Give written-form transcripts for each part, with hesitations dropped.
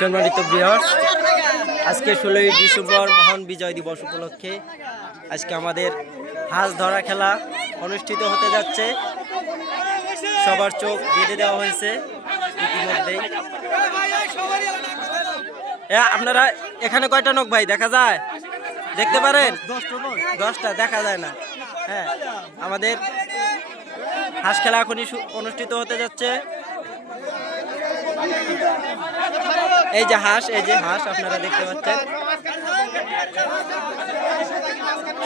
সম্মানিত ভিউয়ার্স, আজকে 16ই ডিসেম্বর মহান বিজয় দিবস উপলক্ষে আজকে আমাদের হাঁস ধরা খেলা অনুষ্ঠিত হতে যাচ্ছে। সবার চোখ বেঁধে দেওয়া হয়েছে ইতিমধ্যেই। আপনারা এখানে কয়টা নখ ভাই দেখা যায়? দেখতে পারেন 10টা দেখা যায় না। হ্যাঁ, আমাদের হাঁস খেলা এখনই অনুষ্ঠিত হতে যাচ্ছে। এই যে হাঁস আপনারা দেখতে পাচ্ছেন,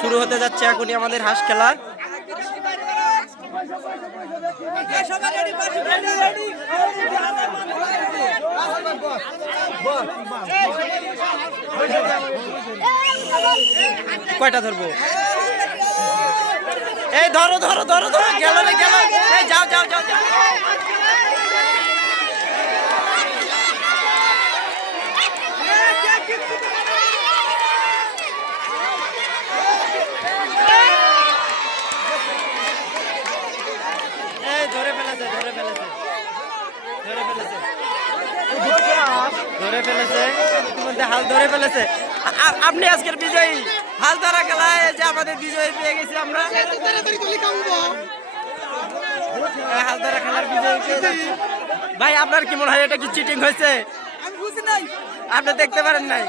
শুরু হতে যাচ্ছে এখনই আমাদের হাঁস খেলা। কয়টা ধরবো? এই ধরো ধরো ধরো ধরো, গেল রে গেল। এই যাও যাও যাও যাও। ধরে ফেলেছে ধরে ফেলেছে ধরে ফেলেছে ধরে ফেলেছে ইতিমধ্যে হাল ধরে ফেলেছে। আপনি আজকের বিজয়ী, হাল ধরা খেলায় যে আমাদের বিজয়ী পেয়ে গেছি আমরা। হাল ধরা খেলার বিজয়ী পেয়ে যাচ্ছি। ভাই আপনার কি মনে হয়, এটা কি চিটিং হয়েছে? আপনি দেখতে পারেন নাই?